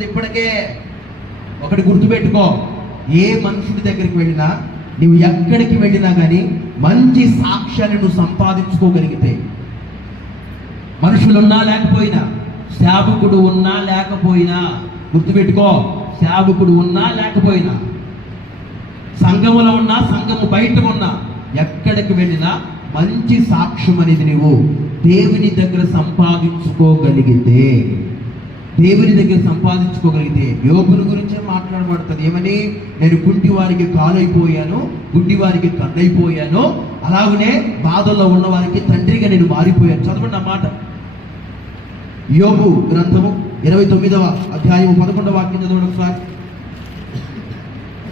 ఉంటుంది ఇప్పటికే. ఒకటి గుర్తుపెట్టుకో, ఏ మనుషుడి దగ్గరికి వెళ్ళినా, నువ్వు ఎక్కడికి వెళ్ళినా కానీ మంచి సాక్ష్యాన్ని నువ్వు సంపాదించుకోగలిగితే, మనుషులున్నా లేకపోయినా, సేవకుడు ఉన్నా లేకపోయినా, గుర్తుపెట్టుకో, సేవకుడు ఉన్నా లేకపోయినా, సంఘములో ఉన్నా సంఘము బయట ఉన్నా, ఎక్కడికి వెళ్ళినా మంచి సాక్ష్యం అనేది నువ్వు దేవుని దగ్గర సంపాదించుకోగలిగితే, యోబుని గురించే మాట్లాడబడుతుంది. ఏమని? నేను కుంటి వారికి కాలైపోయాను, గుడ్డి వారికి కన్నైపోయాను, అలాగనే బాధల్లో ఉన్న వారికి తండ్రిగా నేను మారిపోయాను. చదవండి ఆ మాట. యోబు గ్రంథము 29వ అధ్యాయం 11వ వాక్యం చదవండి ఒకసారి.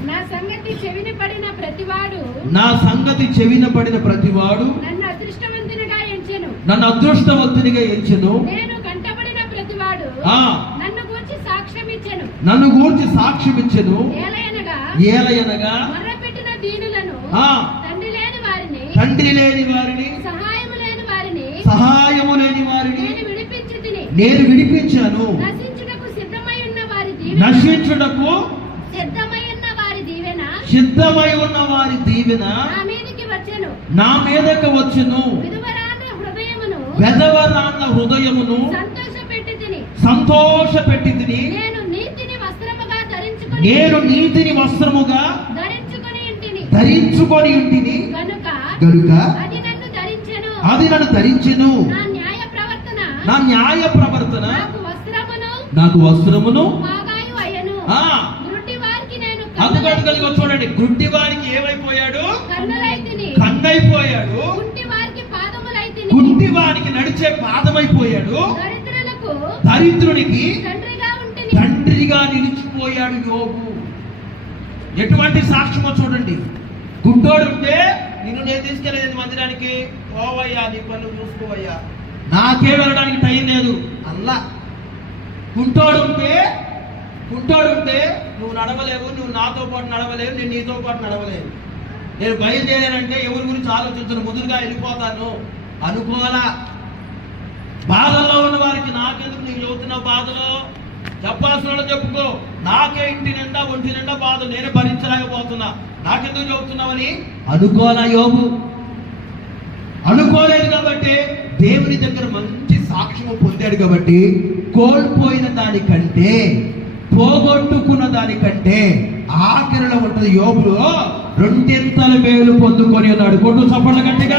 నా సంగతి చెవిన పడిన ప్రతివాడు నన్ను అదృష్టవంతునిగా ఎంచెను. నేను కంటబడిన ప్రతివాడు నన్ను గూర్చి సాక్ష్యం ఇచ్చెను. ఏలయనగా మొర్రపెట్టిన దీనులను, తండ్రి లేని వారిని, సహాయము లేని వారిని నేను విడిపించాను. నశించుటకు సిద్ధమై ఉన్న వారి దీవెన నా మీదకి వచ్చెను. వెదవరాండ్ల హృదయమును సంతోషపెట్టి తిని, నేను నీతిని వస్త్రముగా ధరించుకొని ఉంటిని గనుక అది నన్ను ధరించెను. నా న్యాయ ప్రవర్తన నాకు వస్త్రమును. అందుకని చూడండి, గుడ్డి వారికి ఏమైపోయాడు? కన్నైపోయాడు. గుడ్డి వారికి నడిచే పాదమైపోయాడు. దరిద్రునికి తండ్రిగా నిలిచిపోయాడు యోబు. ఎటువంటి సాక్ష్యమో చూడండి. గుడ్డోడు ఉంటే, నిన్ను నేను తీసుకెళ్ళలేదు మందిరానికి, పోవయ్యా, నీ పనులు చూసుకోవయ్యా, నాకే వెళ్ళడానికి టైం లేదు అల్లా. కుంటోడు ఉంటే నువ్వు నడవలేవు, నువ్వు నాతో పాటు నడవలేవు, నేను నీతో పాటు నడవలేవు. నేను బయలుదేరానంటే ఎవరి గురించి ఆలోచించను, ముదురుగా వెళ్ళిపోతాను అనుకోవాలా. బాధల్లో ఉన్న వారికి నాకెందుకు, నీకు చెబుతున్న బాధలో చెప్పాల్సిన వాళ్ళు చెప్పుకో. నాకే ఇంటి నిండా ఒంటి నిండా బాధ, నేనే భరించలేకపోతున్నా, నాకెందుకు చెబుతున్నావని అనుకోవాలా. యోబు అనుకోలేదు కాబట్టి దేవుని దగ్గర మంచి సాక్ష్యము పొందాడు కాబట్టి, కోల్పోయిన దానికంటే, పోగొట్టుకున్న దానికంటే ఆఖరిలో ఉంటుంది యోబులో రెండింతల మేలు పొందుకొని ఉన్నాడు. కొట్టు చప్పట్ల గట్టిగా.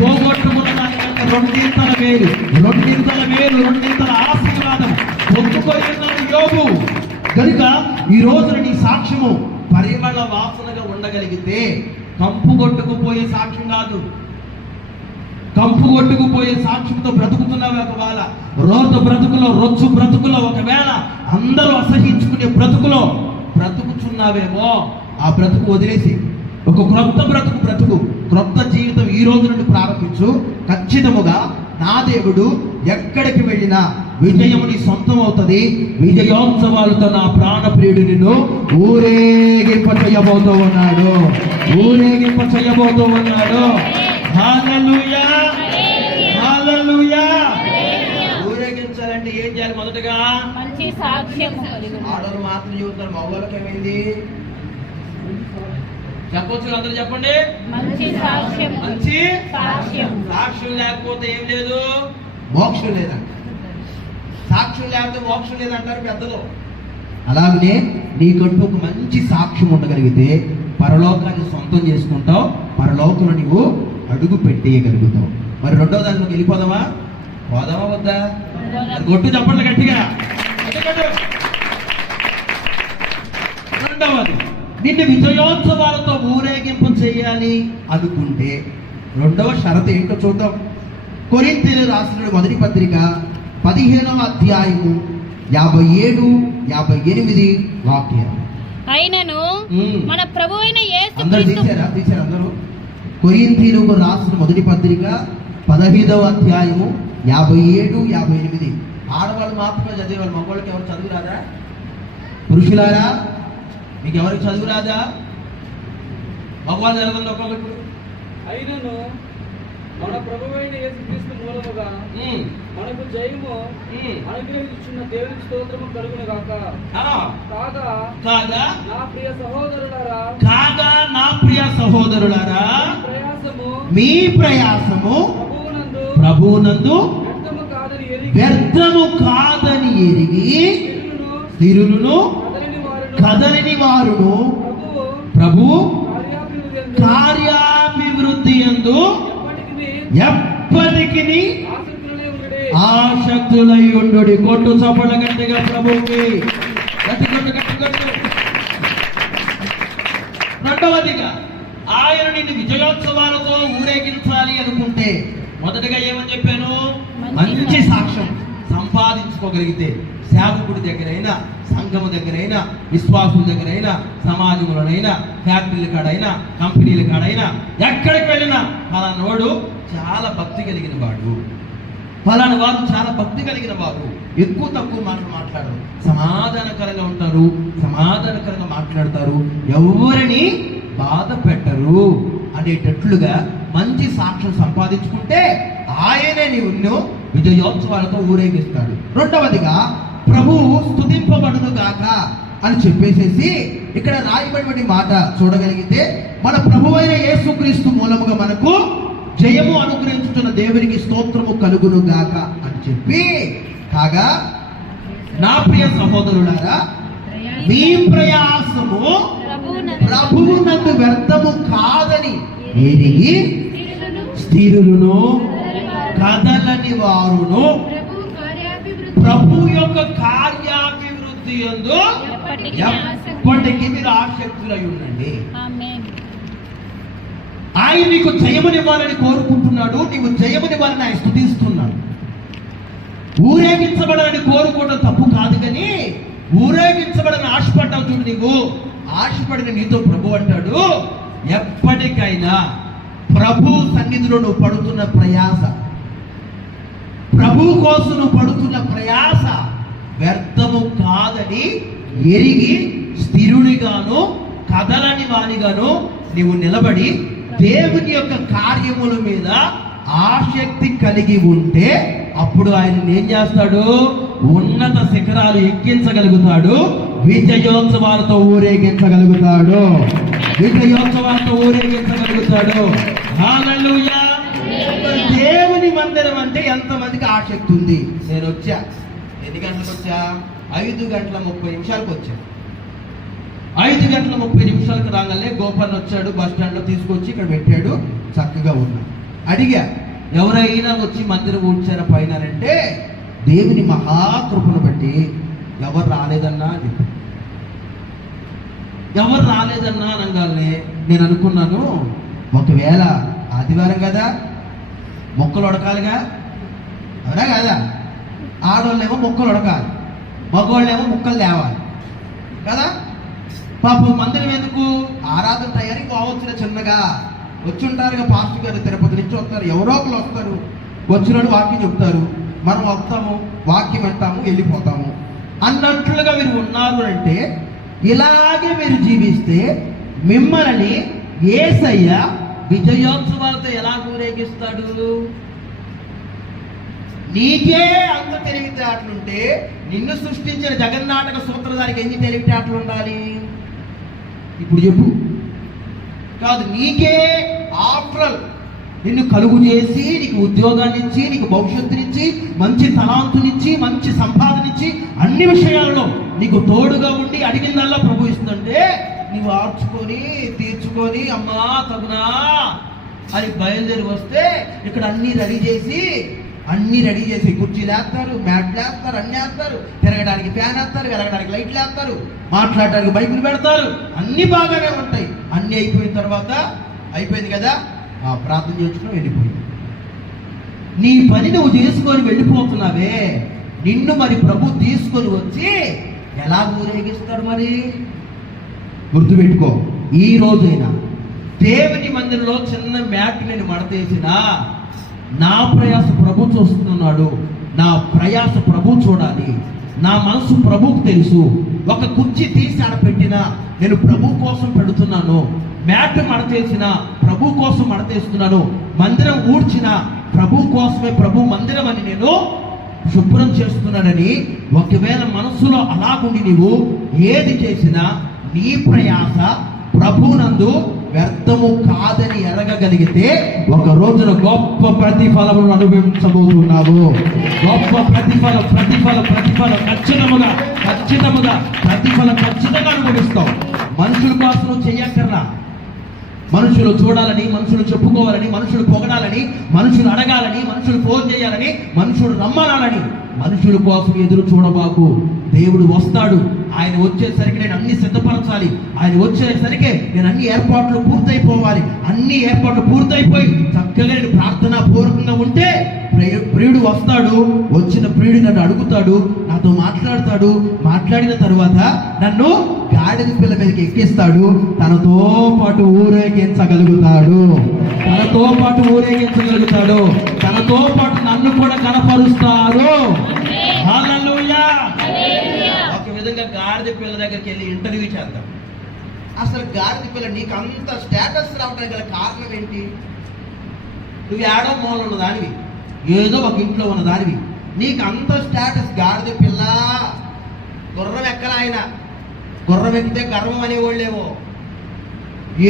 పోగొట్టుకున్న దానికంటే రెండింతల ఆశీర్వాదం పొందుకొని ఉన్నాడు యోబు. కనుక ఈ రోజున నీ సాక్ష్యము పరిమళ వాసనగా ఉండగలిగితే, కంపు కొట్టుకుపోయే సాక్ష్యం కాదు, కంపు కొట్టుకుపోయే సాక్ష్యంతో బ్రతుకుతున్నావే ఒకవేళ, రోత బ్రతుకులో, రొచ్చు బ్రతుకులో, ఒకవేళ అందరూ అసహించుకునే బ్రతుకులో బ్రతుకుచున్నావేమో, ఆ బ్రతుకు వదిలేసి ఒక క్రొత్త బ్రతుకు, క్రొత్త జీవితం ఈ రోజు నుండి ప్రారంభించు. ఖచ్చితముగా నా దేవుడు ఎక్కడికి వెళ్ళినా విజయము నీ సొంతం అవుతుంది. విజయోత్సవాలతో నా ప్రాణప్రియుడు నిన్ను ఊరేగింప చేయబోతూ ఉన్నాడు. హల్లెలూయా, హల్లెలూయా. ఊరేగించాలంటే ఏం చేయాలి? మొదటగా మంచి సాక్ష్యం. ఆడలు మాత్రం చెబుతారు, మగవాళ్ళకి ఏమైంది చెప్పొచ్చు, అందరూ చెప్పండి. మంచి సాక్ష్యం లేకపోతే ఏం లేదు, మోక్షం లేదంట. సాక్ష్యం లేకపోతే మోక్షం లేదంటారు పెద్దలు. అలాగనే నీకంటూ ఒక మంచి సాక్ష్యం ఉండగలిగితే పరలోకాన్ని సొంతం చేసుకుంటావు, పరలోకంలో నువ్వు అడుగు పెట్టేయగలుగుతావు. మరి రెండో దాంట్లోకి వెళ్ళిపోదామా వద్దా? గొట్టు చెప్పండి గట్టిగా. రెండవది, నిన్ను విజయోత్సవాలతో ఊరేగింపు చేయాలి అనుకుంటే రెండవ షరతు ఏంటో చూద్దాం. కొరింథీయులకు రాసిన మొదటి పత్రిక 15వ అధ్యాయము 57-58 వాక్యాలు. అయినను మన ప్రభువైన యేసు అందరూ తీశారా అందరూ? కొరింథీయులకు రాసిన మొదటి పత్రిక 15వ అధ్యాయము 57-58. ఆడవాళ్ళు మాత్రమే చదివేవాళ్ళు, మగవాళ్ళకి ఎవరు చదువు రాదా? పురుషులారా, మీకు ఎవరికి చదువు రాదా? మగవాళ్ళు జరగండి ఒక్కొక్కరు. అయినను మన ప్రభువైన యేసుక్రీస్తు మూలముగా మనకు జయము అనుగ్రహించుచున్న దేవునికి స్తోత్రము కలుగును గాక. కాగా నా ప్రియ సహోదరులారా, మీ ప్రయాసము ప్రభువునందు వ్యర్థము కాదని ఎరిగి స్థిరులను కదలని వారును ప్రభువు కార్యాభివృద్ధి యందు ఎప్పటికీ ఆసక్తులై ఉండు. కొట్టు చప్పట్ల గట్టిగా ప్రభువుకి గట్టి కొట్టు. రెండవదిగా ఆయన నిన్ను విజయోత్సవాలతో ఊరేగించాలి అనుకుంటే మొదటగా ఏమని చెప్పాను? మంచి సాక్ష్యం సంపాదించుకోగలిగితే సేవకుడి దగ్గరైనా, సంఘము దగ్గరైనా, విశ్వాసుల దగ్గరైనా, సమాజంలోనైనా, ఫ్యాక్టరీల కాడైనా, కంపెనీల కాడైనా, ఎక్కడికి వెళ్ళినా ఫలానోడు చాలా భక్తి కలిగిన వాడు, ఫలానా వారు చాలా భక్తి కలిగిన వారు, ఎక్కువ తక్కువ మాటలు మాట్లాడరు, సమాధానకరంగా ఉంటారు, సమాధానకరంగా మాట్లాడతారు, ఎవరిని బాధ పెట్టరు అనేటట్లుగా మంచి సాక్ష్యం సంపాదించుకుంటే ఆయనే నిన్ను విజయోత్సవాలతో ఊరేగిస్తాడు. రెండవదిగా ప్రభువు స్తుతింపబడును గాక అని చెప్పేసేసి ఇక్కడ రాయబడిన మాట చూడగలిగితే మన ప్రభువైన యేసుక్రీస్తు మూలముగా మనకు జయము అనుగ్రహించుతున్న దేవునికి స్తోత్రము కలుగును గాక అని చెప్పి, కాగా నా ప్రియ సహోదరులారా, మీ ప్రయాసము ప్రభువునందు వ్యర్థము కాదని ఎరిగి స్థిరులను కదలని వారును ప్రభు యొక్క కార్యాభివృద్ధి యందు ఎప్పటికీ మీరు ఆసక్తులై ఉండండి. ఆయన నీకు జయమునివ్వాలని కోరుకుంటున్నాడు, నీవు జయమునివ్వాలని ఆయన స్తుతిస్తున్నాడు. ఊరేగించబడాలని కోరుకోవడం తప్పు కాదు, కానీ ఊరేగించబడని ఆశపడ్డావు చూడు, నీవు ఆశపడిన నీతో ప్రభు అంటాడు, ఎప్పటికైనా ప్రభు సన్నిధిలో నువ్వు పడుతున్న ప్రయాస, ప్రభు కోసం నువ్వు పడుతున్న ప్రయాస వ్యర్థము కాదని ఎరిగి స్థిరునిగాను కదలని వానిగాను నీవు నిలబడి దేవుని యొక్క కార్యముల మీద ఆసక్తి కలిగి ఉంటే అప్పుడు ఆయన ఏం చేస్తాడు? ఉన్నత శిఖరాలు ఎక్కించగలుగుతాడు, విజయోత్సవాలతో ఊరేగించగలుగుతాడు, విజయోత్సవాలతో ఊరేగించగలుగుతాడు. హల్లెలూయా. దేవుని మందిరం అంటే ఎంతమందికి ఆసక్తి ఉంది? నేను వచ్చా, ఎన్ని గంటలకు వచ్చా? 5:30 వచ్చా. 5:30 రాగానే గోపాల్ వచ్చాడు, బస్ స్టాండ్ లో తీసుకొచ్చి ఇక్కడ పెట్టాడు, చక్కగా ఉన్నా. అడిగా, ఎవరైనా వచ్చి మందిరం ఊడ్చారా పైన అంటే, దేవుని మహాకృపను బట్టి ఎవరు రాలేదన్నా అని చెప్పి, ఎవరు రాలేదన్నా అనగానే నేను అనుకున్నాను, ఒకవేళ ఆదివారం కదా, మొక్కలు ఉడకాలిగా, అవునా కదా? ఆడవాళ్ళేమో మొక్కలు ఉడకాలి, మగవాళ్ళేమో మొక్కలు లేవాలి కదా. పాపం మందిరం ఎందుకు? ఆరాధన తయారీ కావచ్చున, చిన్నగా వచ్చి ఉంటారుగా, పాస్టర్ గారు తిరుపతి నుంచి వస్తారు, ఎవరో ఒకరు వస్తారు, వచ్చినోడు వాక్యం చెప్తారు, మనం వస్తాము, వాక్యం వింటాము, వెళ్ళిపోతాము అన్నట్లుగా మీరు ఉన్నారు అంటే, ఇలాగే మీరు జీవిస్తే మిమ్మల్ని యేసయ్య విజయోత్సవాలతో ఎలా ఊరేగిస్తాడు? నీకే అంత తెలివితేటలుంటే నిన్ను సృష్టించిన జగన్నాటక సూత్రధారికి ఎన్ని తెలివితేటలు ఉండాలి? ఇప్పుడు చెప్పు. కాదు, నీకే ఆఫ్టర్ నిన్ను కలుగు చేసి, నీకు ఉద్యోగాన్ని ఇచ్చి, నీకు భవిష్యత్తునిచ్చి, మంచి తలాంతునిచ్చి, మంచి సంపాదనిచ్చి, అన్ని విషయాల్లో నీకు తోడుగా ఉండి అడిగిందల్లా ప్రభు ఇస్తుందంటే నీవు ఆర్చుకొని తీర్చుకొని అమ్మా తగునా అని బయలుదేరి వస్తే ఇక్కడ అన్ని రెడీ చేసి కుర్చీలు వేస్తారు, మ్యాట్లు వేస్తారు, అన్ని వేస్తారు, తిరగడానికి ఫ్యాన్ వేస్తారు, వెలగడానికి లైట్లు వేస్తారు, మాట్లాడడానికి బైకులు పెడతారు, అన్ని బాగానే ఉంటాయి. అన్ని అయిపోయిన తర్వాత అయిపోయింది కదా, ప్రార్థన చేసుకుని వెళ్ళిపోయింది. నీ పని నువ్వు చేసుకొని వెళ్ళిపోతున్నావే, నిన్ను మరి ప్రభు తీసుకొని వచ్చి ఎలా ఊరేగిస్తాడు? మరి గుర్తుపెట్టుకో, ఈ రోజైనా దేవుని మందిరంలో చిన్న మ్యాట్ నేను మడతేసినా నా ప్రయాస ప్రభు చూస్తున్నాడు, నా ప్రయాస ప్రభు చూడాలి, నా మనసు ప్రభుకు తెలుసు. ఒక కుర్చీ తీసి ఆడ పెట్టినా నేను ప్రభు కోసం పెడుతున్నాను, మ్యాట్ మడతేసిన ప్రభు కోసం మడతేస్తున్నాను, మందిరం ఊడ్చిన ప్రభు కోసమే, ప్రభు మందిరం అని నేను శుభ్రం చేస్తున్నానని ఒకవేళ మనసులో అలాగుండి నీవు ఏది చేసినా నీ ప్రయాస ప్రభునందు వ్యర్థము కాదని ఎరగగలిగితే ఒక రోజున గొప్ప ప్రతిఫలమును అనుభవించబోతున్నావు. గొప్ప ప్రతిఫలం ఖచ్చితంగా ఖచ్చితంగా అనుభవిస్తావు. మనుషుల కోసం నువ్వు చెయ్యక్కర్లా. మనుషులు చూడాలని, మనుషులు చెప్పుకోవాలని, మనుషులు పొగడాలని, మనుషులు అడగాలని, మనుషులు ఫోన్ చేయాలని, మనుషులు రమ్మనాలని మనుషుల కోసం ఎదురు చూడబాకు. దేవుడు వస్తాడు. ఆయన వచ్చేసరికి నేను అన్ని సిద్ధపరచాలి. ఆయన వచ్చేసరికి నేను అన్ని ఏర్పాట్లు పూర్తయిపోవాలి. అన్ని ఏర్పాట్లు పూర్తయిపోయి చక్కగా నేను ప్రార్థనా పూర్వకంగా ఉంటే ప్రియుడు వస్తాడు. వచ్చిన ప్రియుడు నన్ను అడుగుతాడు, నాతో మాట్లాడతాడు. మాట్లాడిన తరువాత నన్ను గాడిద పిల్ల మీదకి ఎక్కిస్తాడు. తనతో పాటు ఊరేగించగలుగుతాడు. తనతో పాటు నన్ను కూడా కనపరుస్తాడు. హల్లెలూయా. ఒక విధంగా గాడిద పిల్ల దగ్గరికి వెళ్ళి ఇంటర్వ్యూ చేద్దాం. అసలు గాడిద పిల్ల నీకు అంత స్టేటస్ రావడానికి గల కారణం ఏంటి? నువ్వు ఏడో మూల ఉన్న దానివి, ఏదో ఒక ఇంట్లో ఉన్న దానివి, నీకు అంత స్టేటస్. గాడిద పిల్ల గుర్రం ఎక్కల, ఆయన గుర్రం ఎక్కితే గర్వం అనేవాళ్ళేమో.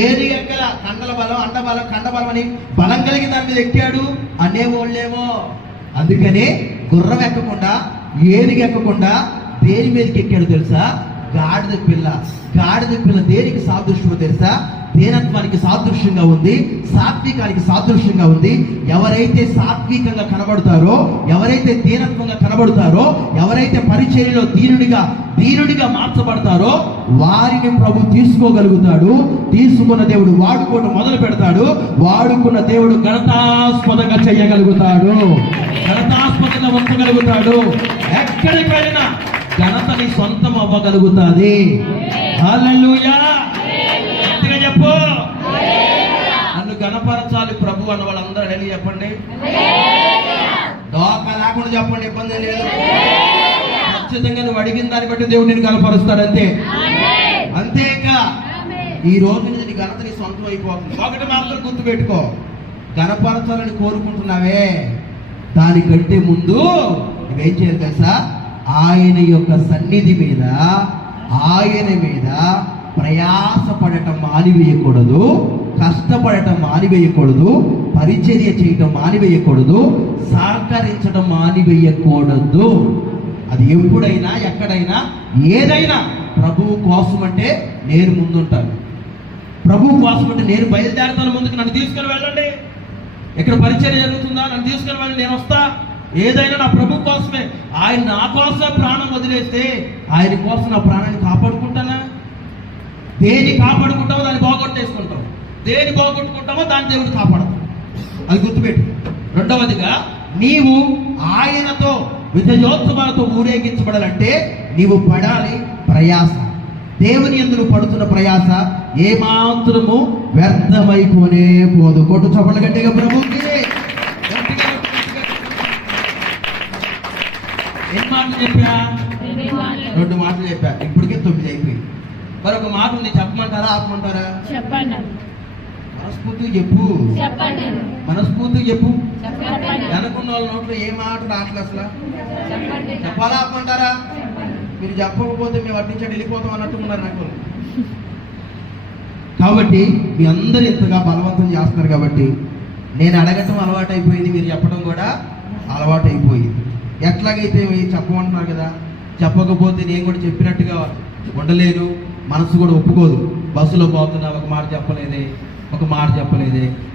ఏది ఎక్కల, కండల బలం, అండబలం, కండబలం అని బలం కలిగి దాని మీద ఎక్కాడు అనేవాళ్ళేమో. అందుకనే గుర్రం ఎక్కకుండా, ఏదికి ఎక్కకుండా దేని మీదకి ఎక్కాడు తెలుసా? గాడిద పిల్ల. గాడిద పిల్ల దేనికి సాదృశ్యమో తెలుసా? దీనత్వానికి సాదృశ్యంగా ఉంది, సాత్వికానికి సాదృశ్యంగా ఉంది. ఎవరైతే సాత్వికంగా కనబడతారో, ఎవరైతే దీనత్వంగా కనబడతారో, ఎవరైతే పరిచర్యలో దీనుడిగా మార్చబడతారో వారిని ప్రభు తీసుకోగలుగుతాడు. తీసుకున్న దేవుడు వాడుకోవడం మొదలు పెడతాడు. వాడుకున్న దేవుడు ఘనతాస్పదంగా చేయగలుగుతాడు, ఘనతాస్పదంగా ఉంచగలుగుతాడు. ఎక్కడికి వెళ్ళినా ఘనతని సొంతం అవ్వగలుగుతాది. హల్లెలూయా. గట్టిగా చెప్పు. నన్ను గణపరచాలి ప్రభు అన్న వాళ్ళందరూ వెళ్ళి చెప్పండి. దోక లేకుండా చెప్పండి, ఇబ్బంది లేదు. ఖచ్చితంగా నువ్వు అడిగిన దాన్ని బట్టి దేవుడు నేను గణపరుస్తాడు. అంతేకా ఈ రోజు నుంచి నీ ఘనత నీ సొంతం అయిపోతుంది. ఒకటి మాత్రం గుర్తు పెట్టుకో, గణపరచాలని కోరుకుంటున్నావే, దానికంటే ముందు నువ్వేం చేయాలి తెలుసా? ఆయన యొక్క సన్నిధి మీద, ఆయన మీద ప్రయాసపడటం మానివేయకూడదు, కష్టపడటం మానివేయకూడదు, పరిచర్య చేయటం మానివేయకూడదు, సహకరించడం మానివేయకూడదు. అది ఎప్పుడైనా, ఎక్కడైనా, ఏదైనా ప్రభువు కోసం అంటే నేను ముందుంటాను. ప్రభువు కోసం అంటే నేను బయలుదేరతాను ముందుకు. నన్ను తీసుకుని వెళ్ళండి. ఎక్కడ పరిచర్య జరుగుతుందా నన్ను తీసుకుని వెళ్ళండి, నేను వస్తా. ఏదైనా నా ప్రభు కోసమే. ఆయన నా కోసం ప్రాణం వదిలేస్తే ఆయన కోసం నా ప్రాణాన్ని కాపాడుకుంటానా? దేని కాపాడుకుంటామో దాన్ని బాగొట్టేసుకుంటాం, దేని బాగొట్టుకుంటామో దాన్ని దేవుడు కాపాడతాం. అది గుర్తుపెట్టు. రెండవదిగా, నీవు ఆయనతో విజయోత్సవాలతో ఊరేగించబడాలంటే నీవు పడాలి ప్రయాస. దేవుని యందు పడుతున్న ప్రయాస ఏమాత్రము వ్యర్థమైపోనే పోదు. కొట్టు చప్పట్లు గట్టిగా ప్రభువుకి. ఎన్ని మాటలు చెప్పా? 2 మాటలు చెప్పా. ఇప్పటికే 9 అయిపోయింది. మరొక మాట ఉంది, చెప్పమంటారా ఆపమంటారా? చెప్పండి. మనస్ఫూర్తిగా చెప్పు. మనస్ఫూర్తిగా చెప్పు. వెనకున్న వాళ్ళ నోట్లో ఏ మాట రావట్లేదు అసలు. చెప్పాలా ఆపమంటారా? మీరు చెప్పకపోతే మేము అటు నుంచి వెళ్ళిపోతాం అన్నట్టున్నారు నాకు. కాబట్టి మీ అందరూ ఇంతగా బలవంతం చేస్తున్నారు కాబట్టి నేను అడగటం అలవాటు అయిపోయింది, మీరు చెప్పడం కూడా అలవాటు అయిపోయింది. ఎట్లాగైతే చెప్పమంటున్నారు కదా, చెప్పకపోతే నేను కూడా చెప్పినట్టుగా ఉండలేను, మనసు కూడా ఒప్పుకోదు. బస్సులో పోతున్నా ఒక మాట చెప్పలేదే,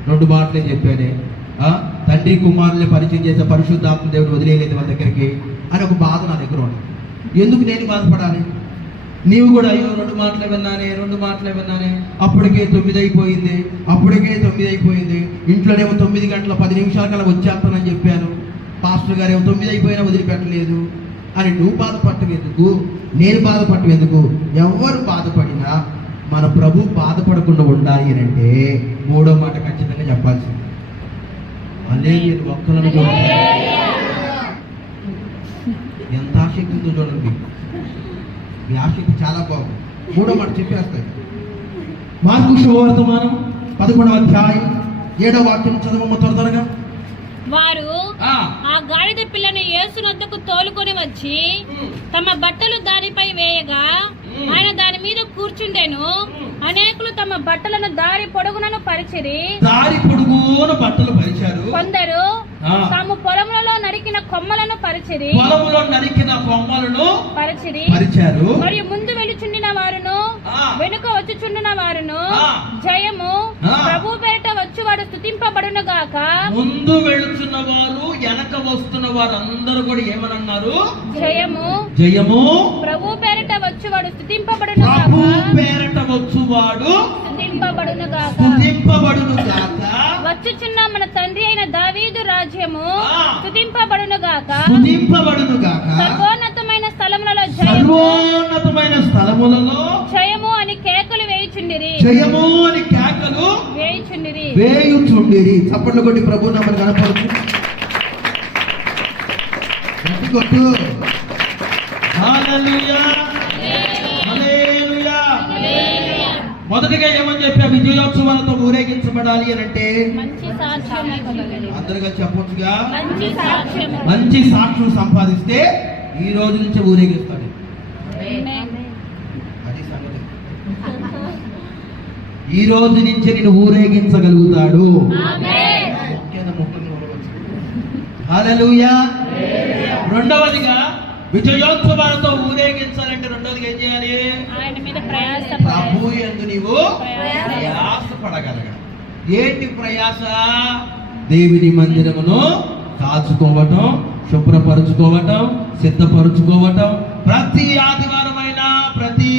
2 మాటలే చెప్పానే. తండ్రి కుమారుల్ని పరిచయం చేసే పరిశుద్ధాత్మ దేవుడు వదిలేయలేదు మన దగ్గరికి అని ఒక బాధ నా దగ్గర ఉంది. ఎందుకు నేను బాధపడాలి? నీవు కూడా అయ్యో 2 మాటలే విన్నానే, అప్పటికే 9 అయిపోయింది. ఇంట్లోనేమో 9 గంటల 10 నిమిషాల కల్లా వచ్చేస్తానని చెప్పాను, పాస్టర్ గారు ఏమో 9 అయిపోయినా వదిలిపెట్టలేదు అని నువ్వు బాధపడటం ఎందుకు? నేను బాధపడటం ఎందుకు? ఎవరు బాధపడినా మన ప్రభు బాధపడకుండా ఉండాలి అని అంటే 3వ మాట ఖచ్చితంగా చెప్పాల్సింది. అదే నేను ఒక్కలను చూడండి, ఎంత ఆసక్తితో చూడండి. మీ ఆసక్తి చాలా బాగుంది. 3వ మాట చెప్పేస్తాయి. మార్కు శుభవర్తమానం 11వ అధ్యాయం 7వ వాక్యం చదవమ్మ త్వరగా. వారు ఆ, ఆ గాడిద పిల్లను యేసునొద్దకు తోలుకొని వచ్చి తమ బట్టలు దానిపై వేయగా ఆయన దాని మీద కూర్చుండెను. అనేకులు తమ బట్టలను దారి పొడుగునను పరిచిరి. దారి పొడుగున బట్టలు పరిచారు. కొందరు ఆ. తాము పొలంలో నరికిన కొమ్మలను పరిచిరి. పొలంలో నరికిన కొమ్మలను పరిచారు. మరియు ముందు వెలుచుండిన వారును ఆ. వెనుక వచ్చుచుండిన వారును ఆ. జయము ఆ. ప్రభు పేరిట వచ్చువాడు స్తుతింపబడును గాక. ముందు వెళుతున్న వారు వెనక వస్తున్న వారు అందరూ కూడా ఏమనన్నారు? జయము జయము ప్రభు పేరిట వచ్చువాడు స్తుతింపబడును ప్రభు గాక. పేరట వచ్చువాడు స్తుతింపబడును గాక. స్తుతింపబడును గాక. వచ్చుచున్న మన తండ్రి అయిన దావీదు రాజ్యము ఆ. స్తుతింపబడును గాక. స్తుతింపబడును గాక. సర్వోన్నతమైన స్థలములలో జయము సర్వోన్నతమైన స్థలములలో జయము అని కేకలు వేయుచుండిరి. జయము అని కేకలు వేయుచుండిరి. వేయుచుండిరి. చప్పట్లు కొట్టి ప్రభు నామని కనపడుతు. గట్టి కొట్టు. హల్లెలూయా, హల్లెలూయా. మొదటిగా ఏమని చెప్పా? విజయోత్సవాలతో ఊరేగించబడాలి అని అంటే మంచి సాక్ష్యము కలగాలి. అందరుగా చెప్పొచ్చుగా. మంచి సాక్ష్యము. మంచి సాక్ష్యం సంపాదిస్తే ఈ రోజు నుంచి ఊరేగిస్తాడు. అది సంగతి. ఈ రోజు నుంచి నేను ఊరేగించగలుగుతాడు. ఆమేన్. ముఖ్యంగా ముఖ్యంగా ఉండవచ్చు. హల్లెలూయా. రెండవదిగా విజయోత్సవాలతో ఊరేగించాలంటే రెండవదిగా ఏం చేయాలి? ఆయన మీద ప్రయాస ప్రభు యందు నీవు ప్రయాస. ప్రయాస పడగలగాలి. ఏంటి ప్రయాస? దేవుని మందిరమును కాచుకోవటం, శుభ్రపరుచుకోవటం, సిద్ధపరుచుకోవటం. ప్రతి ఆదివారం అయినా, ప్రతి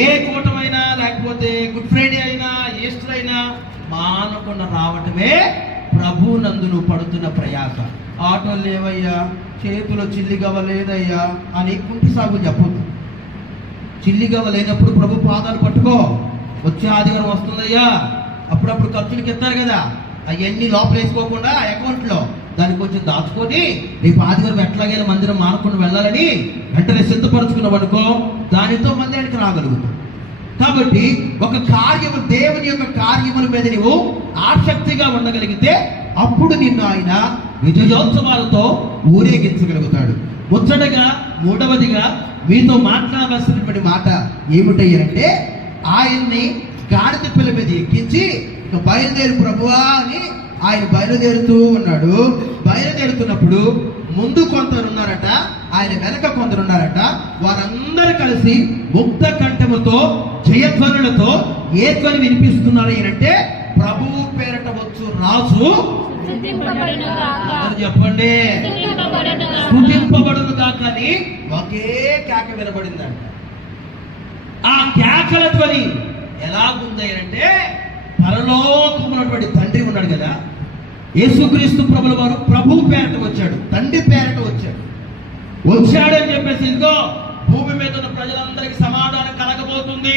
ఏ కూటమైనా, లేకపోతే గుడ్ ఫ్రైడే అయినా, ఈస్టర్ అయినా మానకుండా రావటమే ప్రభు నందు నువ్వు పడుతున్న ప్రయాస. ఆటోలు లేవయ్యా, చేతిలో చిల్లిగవ్వ లేదయ్యా అని కుంటి సాగు చెప్పొద్దు. చిల్లిగవ్వ లేనప్పుడు ప్రభు పాదాలు పట్టుకో. వచ్చే ఆదివారం వస్తుందయ్యా, అప్పుడప్పుడు ఖర్చులకి ఇస్తారు కదా, అవన్నీ లోపల వేసుకోకుండా అకౌంట్లో దాన్ని కొంచెం దాచుకొని రేపు ఆదివారం ఎట్లాగైనా మందిరం మానకుండా వెళ్ళాలని వెంటనే సిద్ధపరచుకున్నావు అనుకో, దానితో మందిరానికి రాగలుగుతావు. కాబట్టి ఒక కార్యము, దేవుని యొక్క కార్యముల మీద నువ్వు ఆసక్తిగా ఉండగలిగితే అప్పుడు నిన్ను ఆయన విజయోత్సవాలతో ఊరేగించగలుగుతాడు. ముచ్చటగా మూడవదిగా మీతో మాట్లాడవలసినటువంటి మాట ఏమిటయ్యారంటే, ఆయన్ని గాడిద పిల్ల మీద ఎక్కించి ఇక బయలుదేరు ప్రభువా అని ఆయన బయలుదేరుతూ ఉన్నాడు. బయలుదేరుతున్నప్పుడు ముందు కొందరు ఉన్నారట, ఆయన వెనక కొందరు ఉన్నారట. వారందరూ కలిసి ముక్త కంఠముతో జయధ్వనులతో ఏ ధ్వని వినిపిస్తున్నారు అంటే, ప్రభువు పేరట వచ్చు రాజు స్తుతింపబడును గాక. అందరూ చెప్పండి, స్తుతింపబడును గాక. స్తుతింపబడును గాక అని ఒకే కేక వినబడిందంట. ఆ కేకల ధ్వని ఎలాగుంది అంటే, పరలోకమున్నటువంటి తండ్రి ఉన్నాడు కదా, యేసుక్రీస్తు ప్రభుల వారు ప్రభువు పేరట వచ్చాడు, తండ్రి పేరట వచ్చాడు. వచ్చాడని చెప్పేసి ఇదిగో భూమి మీద ఉన్న ప్రజలందరికీ సమాధానం కలగబోతుంది.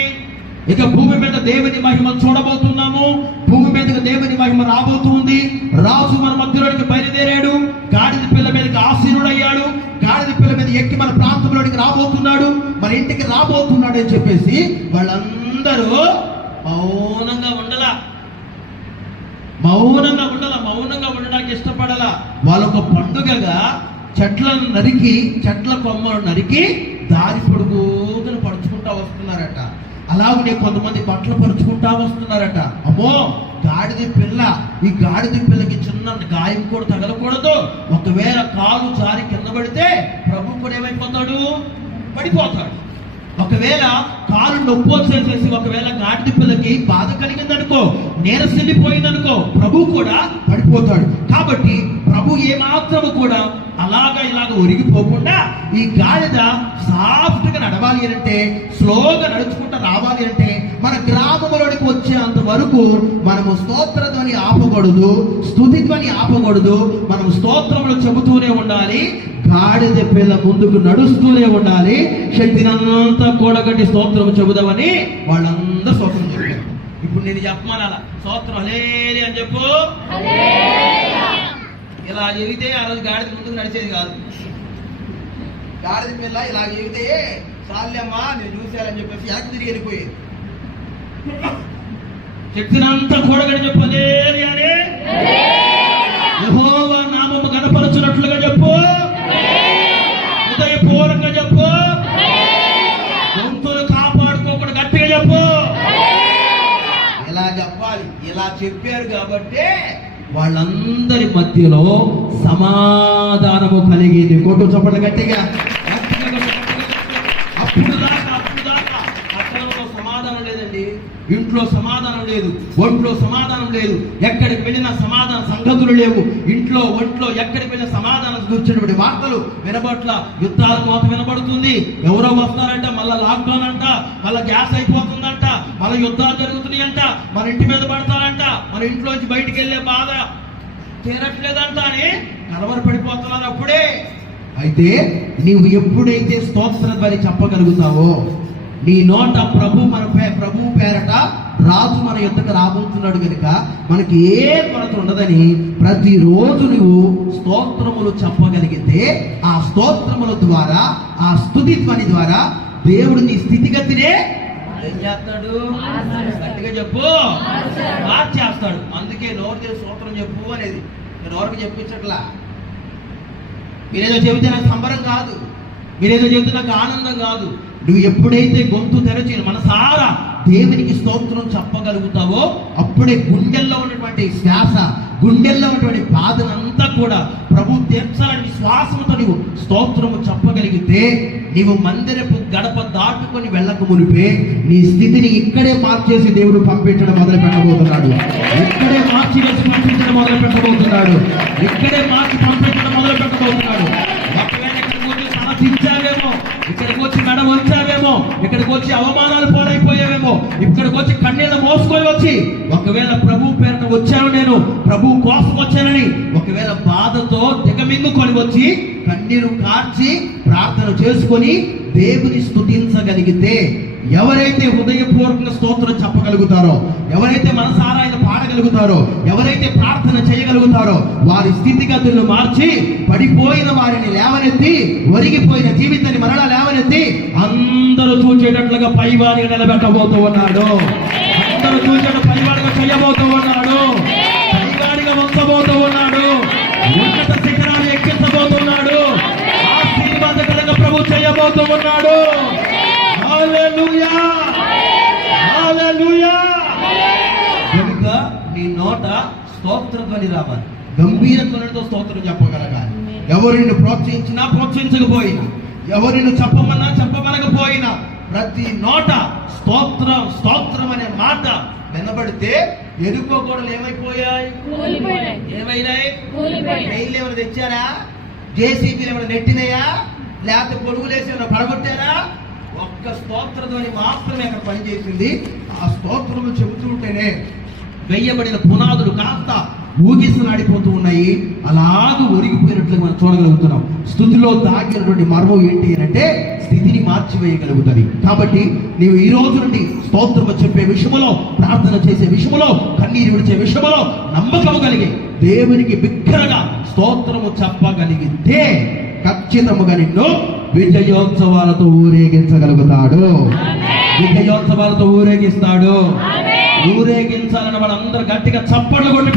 ఇక భూమి మీద దేవుని మహిమ చూడబోతున్నాము. భూమి మీదకి దేవుని మహిమ రాబోతుంది. రాజు మన మధ్యలోనికి బయలుదేరాడు. గాడిద పిల్ల మీదకి ఆసీనుడయ్యాడు. గాడిద పిల్ల మీద ఎక్కి మన ప్రాంతంలోనికి రాబోతున్నాడు, మన ఇంటికి రాబోతున్నాడు అని చెప్పేసి వాళ్ళందరూ మౌనంగా ఉండలా. మౌనంగా ఉండడానికి ఇష్టపడాల. వాళ్ళొక పండుగగా చెట్లను నరికి, చెట్ల కొమ్మలు నరికి దారి పొడుగును పరుచుకుంటా వస్తున్నారట. అలాగనే కొంతమంది బట్టలు పరుచుకుంటా వస్తున్నారట. అమ్మో, గాడిద పిల్ల, ఈ గాడిద పిల్లకి చిన్న గాయం కూడా తగలకూడదు. ఒకవేళ కాలు జారి కింద పడితే ప్రభు కూడా ఏమైపోతాడు? పడిపోతాడు. ఒకవేళ కాలు నొప్పి వచ్చేసేసి ఒకవేళ గాడిద పిల్లకి బాధ కలిగిందనుకో, నీరసిల్లిపోయిందనుకో, ప్రభు కూడా పడిపోతాడు. కాబట్టి ప్రభు ఏమాత్రము కూడా ఇలాగ ఒరిగిపోకుండా ఈ గాడిద సాఫ్ట్ గా నడవాలి అంటే, స్లోగా నడుచుకుంటూ రావాలి అంటే, మన గ్రామంలోనికి వచ్చేంత వరకు మనము స్తోత్ర ధ్వని ఆపకూడదు, స్తుతి ధ్వని ఆపకూడదు. మనం స్తోత్రములు చెబుతూనే ఉండాలి. గాడిద పిల్ల ముందుకు నడుస్తూనే ఉండాలి. శక్తినంతా కూడగట్టి స్తోత్రం చెబుదామని వాళ్ళందరూ స్తోత్రం చెప్పారు. ఇప్పుడు నేను చెప్పమనాల స్తోత్రం హల్లెలూయా అని చెప్పు. ఇలా చెబితే ఆ రోజు గాడిద ముందుకు నడిచేది కాదు. గాడిద పిల్ల ఇలా చెబితే చాలమ్మా నేను చూశానని చెప్పేసి వెనక్కి తిరిగి వెళ్ళిపోయేది. శక్తినంతా కూడగడి చెప్పు హల్లెలూయా. యెహోవా నామము కనపరచునట్లుగా చెప్పు, హృదయపూర్వకంగా చెప్పు, గొంతును కాపాడుకోకుండా గట్టిగా చెప్పు. ఇలా చెప్పాలి. ఇలా చెప్పారు కాబట్టి వాళ్ళందరి మధ్యలో సమాధానము కలిగింది. కొట్టు చప్పట్లు గట్టిగా. అప్పుడు దాకా పట్టణంలో సమాధానం లేదండి, ఇంట్లో సమాధానం లేదు, ఒంట్లో సమాధానం లేదు, ఎక్కడికి వెళ్ళినా సమాధాన సంగతులు లేవు. ఇంట్లో ఒంట్లో ఎక్కడికి వెళ్ళిన సమాధానం కూర్చున్నటువంటి వార్తలు వినబట్ల, యుద్ధాల కోత వినబడుతుంది. ఎవరో వస్తారంట, మళ్ళా లాక్డౌన్ అంట, మళ్ళా గ్యాస్ అయిపోతుందంట, మళ్ళీ యుద్ధాలు జరుగుతున్నాయంట, మన ఇంటి మీద పడతారంట, మన ఇంట్లోంచి బయటికి వెళ్ళే బాధ తీరట్లేదంట అని కలవరపడిపోతున్నారు. అప్పుడే అయితే నీవు ఎప్పుడైతే స్తోత్ర ధ్వని చెప్పగలుగుతావో, నీ నోట ప్రభు పేరట రాజు మన యొద్దకు రాబోతున్నాడు కనుక మనకి ఏ కొరత ఉండదని ప్రతిరోజు నువ్వు స్తోత్రములు చెప్పగలిగితే, ఆ స్తోత్రముల ద్వారా, ఆ స్తుతి ధ్వని ద్వారా దేవుడు నీ స్థితిగతినే ఏం చేస్తాడు? గట్టిగా చెప్పు, మార్చేస్తాడు. అందుకే నోరు చేసి స్తోత్రం చెప్పు అనేది. నేను నోరుకు చెప్పించట్లా. మీరేదో చెబితే నాకు సంబరం కాదు, మీరేదో చెబితే నాకు ఆనందం కాదు. నువ్వు ఎప్పుడైతే గొంతు తెరచి మనసారా దేవునికి స్తోత్రం చెప్పగలుగుతావో, అప్పుడే గుండెల్లో ఉన్నటువంటి శ్వాస, గుండెల్లో ఉన్నటువంటి బాధనంతా కూడా ప్రభు తీర్చాలని విశ్వాసంతో నీవు స్తోత్రము చెప్పగలిగితే, నీవు మందిరపు గడప దాటుకొని వెళ్ళక మునిపే నీ స్థితిని ఇక్కడే మార్చేసి దేవుడు పంపించడం మొదలు పెట్టబోతున్నాడు. ఇక్కడే మార్చి వేసి పంపించడం మొదలు పెట్టబోతున్నాడు. ఇక్కడే మార్చి పంపించడం మొదలు పెట్టబోతున్నాడు. ఒకవేళ ఇక్కడికి వచ్చి సమర్థించావేమో, ఇక్కడికి వచ్చి మెడ వంచావేమో, ఇక్కడికి వచ్చి అవమానాలు పాలైపోయావేమో, ఇక్కడికి వచ్చి కన్నీళ్ళ మోసుకొని వచ్చి ఒకవేళ ప్రభు పేరుట వచ్చాను, నేను ప్రభు కోసం వచ్చానని ఒకవేళ బాధతో దిగమింగుకొని వచ్చి కన్నీరు కార్చి ప్రార్థన చేసుకొని దేవుని స్తుతించగలిగితే, ఎవరైతే హృదయపూర్వకంగా స్తోత్రం చెప్పగలుగుతారో, ఎవరైతే మనసారా ఆయన పాడగలుగుతారో, ఎవరైతే ప్రార్థన చేయగలుగుతారో, వారి స్థితిగతులను మార్చి పడిపోయిన వారిని లేవనెత్తి, ఒరిగిపోయిన జీవితాన్ని మరలా లేవనెత్తి అందరూ చూచేటట్లుగా పైవాడిగా నిలబెట్టబోతూ ఉన్నాడు. అందరూ చూసేట పైవాడిగా చేయబోతూ ఉన్నాడు. పైవాడిగా వంచబోతూ ఉన్నాడు. ఉన్నత శిఖరాలు ఎక్కించబోతున్నాడు. ఆశీర్వాదకరంగా ప్రభు చేయబోతూ ఉన్నాడు. హల్లెలూయా, హల్లెలూయా. కనుక నీ నోట స్తోత్ర ధ్వని రావాలి. గంభీర ధ్వనితో స్తోత్రం చెప్పగలగాలి. ఎవరు నిన్ను ప్రోత్సహించినా ప్రోత్సహించకపోయినా, ఎవరు నిన్ను చెప్పమనకపోయినా, ప్రతి నోట స్తోత్రం అనే మాట వినబడితే ఎరుకో కూడా ఏమైపోయాయి? ఏమైనాయి? ట్రైన్లు ఏమైనా తెచ్చారా? జేసీబీలు ఏమైనా నెట్టినాయా? లేకపోతే పొడుగులేసి ఏమైనా పడగొట్టారా? ఒక్క స్తోత్ర ధ్వని మాత్రమే అక్కడ పనిచేసింది. ఆ స్తోత్రము చెబుతుంటేనే వేయబడిన పునాదులు కాస్త ఊగిసలాడిపోతూ ఉన్నాయి. అలాగూ ఒరిగిపోయినట్లుగా మనం చూడగలుగుతున్నాం. స్తుతిలో దాగినటువంటి మర్మం ఏంటి అంటే స్థితిని మార్చివేయగలుగుతుంది. కాబట్టి నీవు ఈ రోజు నుండి స్తోత్రము చెప్పే విషయంలో, ప్రార్థన చేసే విషయంలో, కన్నీరు విడిచే విషయంలో నమ్మకము కలిగి దేవునికి బిగ్గరగా స్తోత్రము చెప్పగలిగితే ఖచ్చితముగా నిన్ను విజయోత్సవాలతో ఊరేగించగలుగుతాడు. విజయోత్సవాలతో ఊరేగిస్తాడు. ఊరేగించాలని వాళ్ళందరూ గట్టిగా చప్పట్లు కొట్టి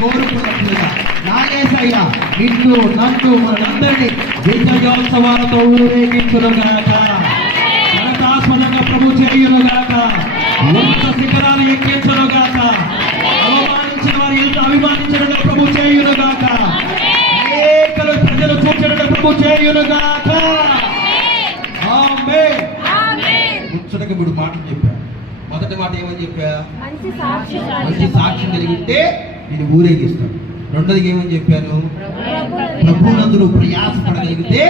కోరుకున్నట్లుగా నాగేశయ్య నిన్ను, నన్ను, మనందరినీ విజయోత్సవాలతో ఊరేగించునుగాక. ఘనతాస్పదంగా ప్రభు చేయునుగాక. ఉన్నత శిఖరాలు ఎక్కించునుగాక. అవమానించిన వారి ఎంత అభిమానించడంగా ప్రభు చేయునుగాక. అనేకలు ప్రజలు చూచడంగా ప్రభు చేయునుగాక. ముచ్చటగా ఇప్పుడు మాటలు చెప్పా. మొదటి మాట ఏమని చెప్పా? మంచి సాక్ష్యం కలిగితే నేను ఊరేగిస్తాను. రెండోది ఏమని చెప్పాను? ప్రభునందు నువ్వు ప్రయాసపడగలిగితే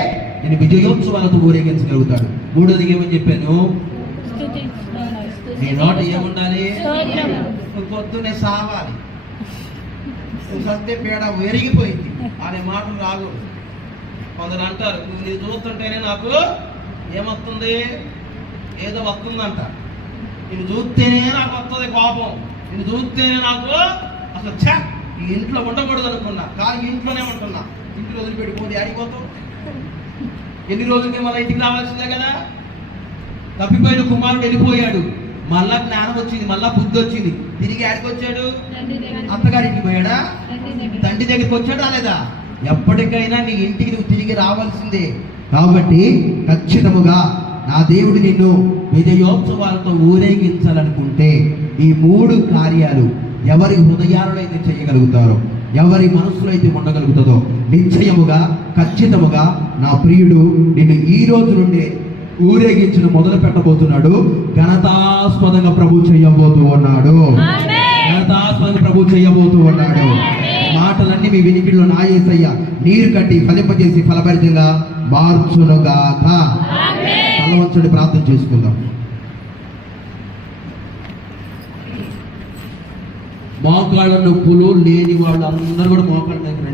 నేను విజయోత్సవాలతో ఊరేగించగలుగుతాడు. మూడోది ఏమని చెప్పాను? నీ నోట ఏముండాలి? నువ్వు పొద్దున్నే సావాలి. నువ్వు సత్తే పేడ ఎరిగిపోయింది అనే మాటలు రాదు. కొందరు అంటారు, నువ్వు నీ చూస్తుంటేనే నాకు ఏమొస్తుంది, ఏదో వస్తుందంట. నేను చూస్తేనే నాకు వస్తుంది కోపం, నేను చూస్తేనే నాకు అసలు ఈ ఇంట్లో ఉండకూడదు అనుకున్నా, కానీ ఇంట్లోనే ఉంటున్నా. ఇంట్లో వదిలిపెట్టిపోతే ఆడిపోతాం. ఎన్ని రోజులకి మళ్ళీ ఇంటికి రావాల్సిందే కదా. తప్పిపోయిన కుమారుడు వెళ్ళిపోయాడు, మళ్ళా జ్ఞానం వచ్చింది, మళ్ళా బుద్ధి వచ్చింది. తిరిగి ఆడికి వచ్చాడు, అత్తగారింటికి పోయాడా, తండ్రి దగ్గరికి వచ్చాడా లేదా? ఎప్పటికైనా నీ ఇంటికి నువ్వు తిరిగి రావాల్సిందే. కాబట్టి ఖచ్చితముగా నా దేవుడు నిన్ను విజయోత్సవాలతో ఊరేగించాలనుకుంటే ఈ 3 కార్యాలు ఎవరి హృదయాలలో అయితే చేయగలుగుతారో, ఎవరి మనసులో అయితే ఉండగలుగుతుందో నిశ్చయముగా ఖచ్చితముగా నా ప్రియుడు నిన్ను ఈ రోజు నుండి ఊరేగించడం మొదలు పెట్టబోతున్నాడు. ఘనతాస్పదంగా ప్రభు చేయబోతూ ఉన్నాడు. ఘనతాస్పదంగా ప్రభు చేయబోతూ ఉన్నాడు. మాటలన్నీ మీ వినికిడిలో నా యేసయ్య నీరు కట్టి ఫలింపజేసి ఫలభరితంగా మార్చునుగాక. తలవంచండి, ప్రార్థన చేసుకుందాం. మోకాళ్ళ నొప్పులు లేని వాళ్ళు అందరూ కూడా మోకాళ్ళ దగ్గర